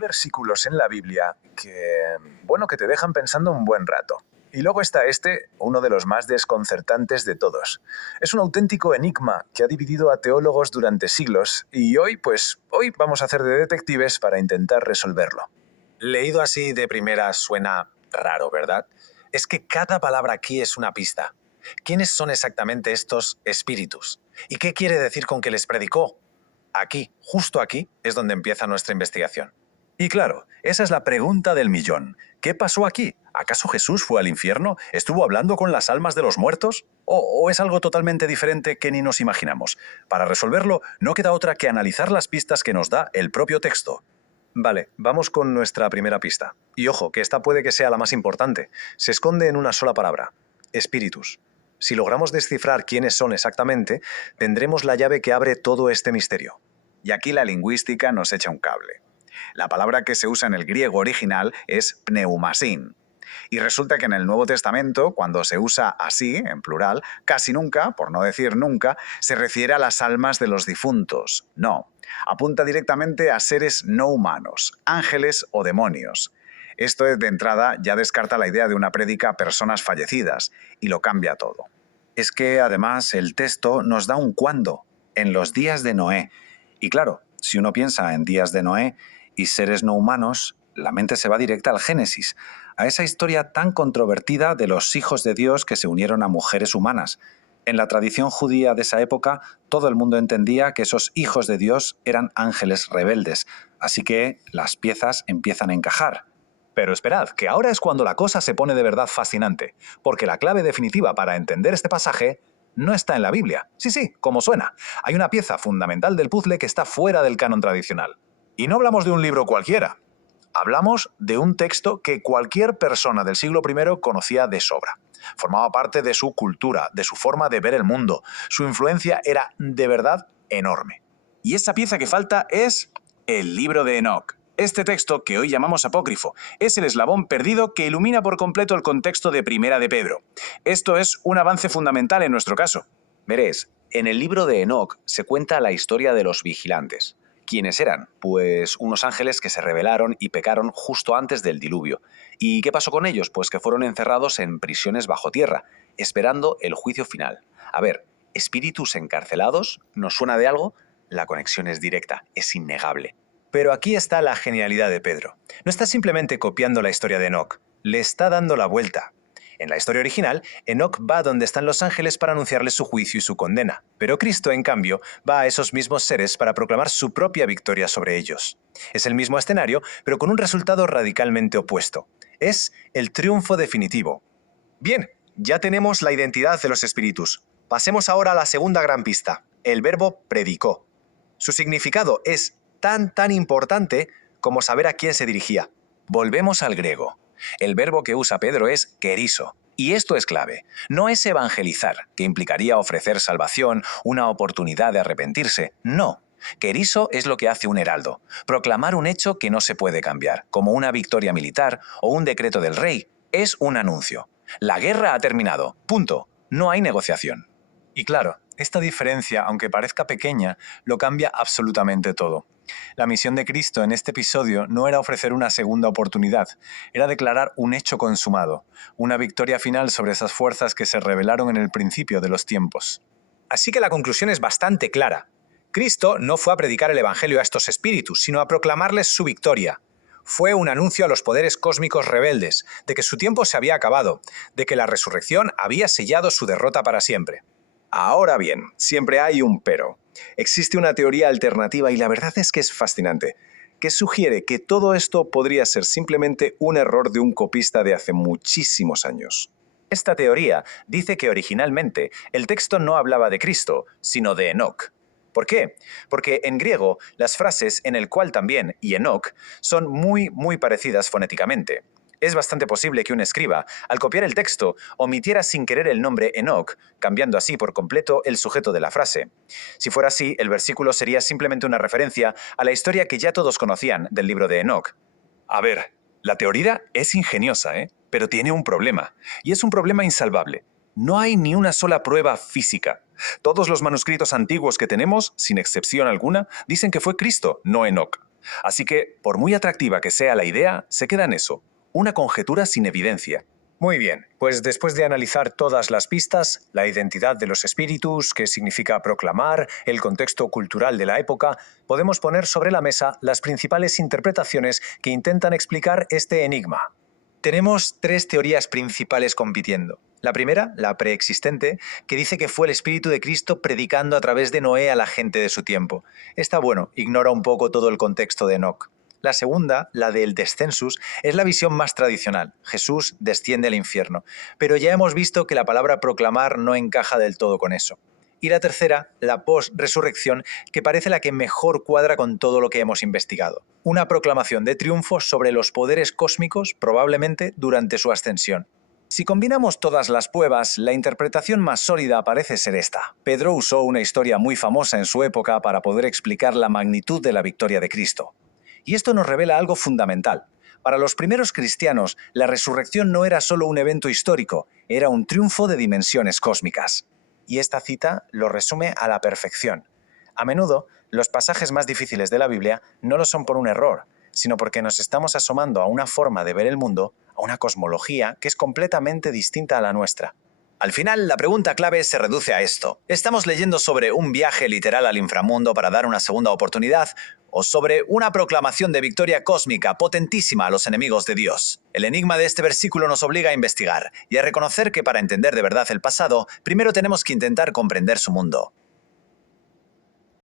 versículos en la Biblia que te dejan pensando un buen rato. Y luego está uno de los más desconcertantes de todos. Es un auténtico enigma que ha dividido a teólogos durante siglos y hoy vamos a hacer de detectives para intentar resolverlo. Leído así de primera suena raro, ¿verdad? Es que cada palabra aquí es una pista. ¿Quiénes son exactamente estos espíritus? ¿Y qué quiere decir con que les predicó? Aquí, justo aquí, es donde empieza nuestra investigación. Y claro, esa es la pregunta del millón. ¿Qué pasó aquí? ¿Acaso Jesús fue al infierno? ¿Estuvo hablando con las almas de los muertos? ¿O es algo totalmente diferente que ni nos imaginamos? Para resolverlo, no queda otra que analizar las pistas que nos da el propio texto. Vale, vamos con nuestra primera pista. Y ojo, que esta puede que sea la más importante. Se esconde en una sola palabra: espíritus. Si logramos descifrar quiénes son exactamente, tendremos la llave que abre todo este misterio. Y aquí la lingüística nos echa un cable. La palabra que se usa en el griego original es pneumasin. Y resulta que en el Nuevo Testamento, cuando se usa así, en plural, casi nunca, por no decir nunca, se refiere a las almas de los difuntos. No, apunta directamente a seres no humanos, ángeles o demonios. Esto de entrada ya descarta la idea de una prédica a personas fallecidas y lo cambia todo. Es que además el texto nos da un cuándo, en los días de Noé. Y claro, si uno piensa en días de Noé y seres no humanos, la mente se va directa al Génesis, a esa historia tan controvertida de los hijos de Dios que se unieron a mujeres humanas. En la tradición judía de esa época, todo el mundo entendía que esos hijos de Dios eran ángeles rebeldes, así que las piezas empiezan a encajar. Pero esperad, que ahora es cuando la cosa se pone de verdad fascinante, porque la clave definitiva para entender este pasaje no está en la Biblia. Sí, como suena. Hay una pieza fundamental del puzzle que está fuera del canon tradicional. Y no hablamos de un libro cualquiera. Hablamos de un texto que cualquier persona del siglo I conocía de sobra. Formaba parte de su cultura, de su forma de ver el mundo. Su influencia era de verdad enorme. Y esa pieza que falta es el libro de Enoc. Este texto, que hoy llamamos apócrifo, es el eslabón perdido que ilumina por completo el contexto de Primera de Pedro. Esto es un avance fundamental en nuestro caso. Veréis, en el libro de Enoc se cuenta la historia de los vigilantes. ¿Quiénes eran? Pues unos ángeles que se rebelaron y pecaron justo antes del diluvio. ¿Y qué pasó con ellos? Pues que fueron encerrados en prisiones bajo tierra, esperando el juicio final. A ver, espíritus encarcelados, ¿nos suena de algo? La conexión es directa, es innegable. Pero aquí está la genialidad de Pedro. No está simplemente copiando la historia de Enoc, le está dando la vuelta. En la historia original, Enoc va donde están los ángeles para anunciarles su juicio y su condena. Pero Cristo, en cambio, va a esos mismos seres para proclamar su propia victoria sobre ellos. Es el mismo escenario, pero con un resultado radicalmente opuesto. Es el triunfo definitivo. Bien, ya tenemos la identidad de los espíritus. Pasemos ahora a la segunda gran pista, el verbo predicó. Su significado es tan importante como saber a quién se dirigía. Volvemos al griego. El verbo que usa Pedro es keriso. Y esto es clave. No es evangelizar, que implicaría ofrecer salvación, una oportunidad de arrepentirse. No. Keriso es lo que hace un heraldo. Proclamar un hecho que no se puede cambiar, como una victoria militar o un decreto del rey. Es un anuncio. La guerra ha terminado. Punto. No hay negociación. Y claro, esta diferencia, aunque parezca pequeña, lo cambia absolutamente todo. La misión de Cristo en este episodio no era ofrecer una segunda oportunidad, era declarar un hecho consumado, una victoria final sobre esas fuerzas que se rebelaron en el principio de los tiempos. Así que la conclusión es bastante clara. Cristo no fue a predicar el evangelio a estos espíritus, sino a proclamarles su victoria. Fue un anuncio a los poderes cósmicos rebeldes, de que su tiempo se había acabado, de que la resurrección había sellado su derrota para siempre. Ahora bien, siempre hay un pero. Existe una teoría alternativa y la verdad es que es fascinante, que sugiere que todo esto podría ser simplemente un error de un copista de hace muchísimos años. Esta teoría dice que originalmente el texto no hablaba de Cristo, sino de Enoc. ¿Por qué? Porque en griego las frases en el cual también y Enoc son muy parecidas fonéticamente. Es bastante posible que un escriba, al copiar el texto, omitiera sin querer el nombre Enoc, cambiando así por completo el sujeto de la frase. Si fuera así, el versículo sería simplemente una referencia a la historia que ya todos conocían del libro de Enoc. A ver, la teoría es ingeniosa, pero tiene un problema, y es un problema insalvable. No hay ni una sola prueba física. Todos los manuscritos antiguos que tenemos, sin excepción alguna, dicen que fue Cristo, no Enoc. Así que, por muy atractiva que sea la idea, se queda en eso, una conjetura sin evidencia. Muy bien, pues después de analizar todas las pistas, la identidad de los espíritus, qué significa proclamar, el contexto cultural de la época, podemos poner sobre la mesa las principales interpretaciones que intentan explicar este enigma. Tenemos tres teorías principales compitiendo. La primera, la preexistente, que dice que fue el Espíritu de Cristo predicando a través de Noé a la gente de su tiempo. Esta, ignora un poco todo el contexto de Enoc. La segunda, la del descensus, es la visión más tradicional. Jesús desciende al infierno. Pero ya hemos visto que la palabra proclamar no encaja del todo con eso. Y la tercera, la post-resurrección, que parece la que mejor cuadra con todo lo que hemos investigado. Una proclamación de triunfo sobre los poderes cósmicos, probablemente durante su ascensión. Si combinamos todas las pruebas, la interpretación más sólida parece ser esta. Pedro usó una historia muy famosa en su época para poder explicar la magnitud de la victoria de Cristo. Y esto nos revela algo fundamental. Para los primeros cristianos, la resurrección no era solo un evento histórico, era un triunfo de dimensiones cósmicas. Y esta cita lo resume a la perfección. A menudo, los pasajes más difíciles de la Biblia no lo son por un error, sino porque nos estamos asomando a una forma de ver el mundo, a una cosmología que es completamente distinta a la nuestra. Al final, la pregunta clave se reduce a esto. ¿Estamos leyendo sobre un viaje literal al inframundo para dar una segunda oportunidad o sobre una proclamación de victoria cósmica potentísima a los enemigos de Dios? El enigma de este versículo nos obliga a investigar y a reconocer que para entender de verdad el pasado, primero tenemos que intentar comprender su mundo.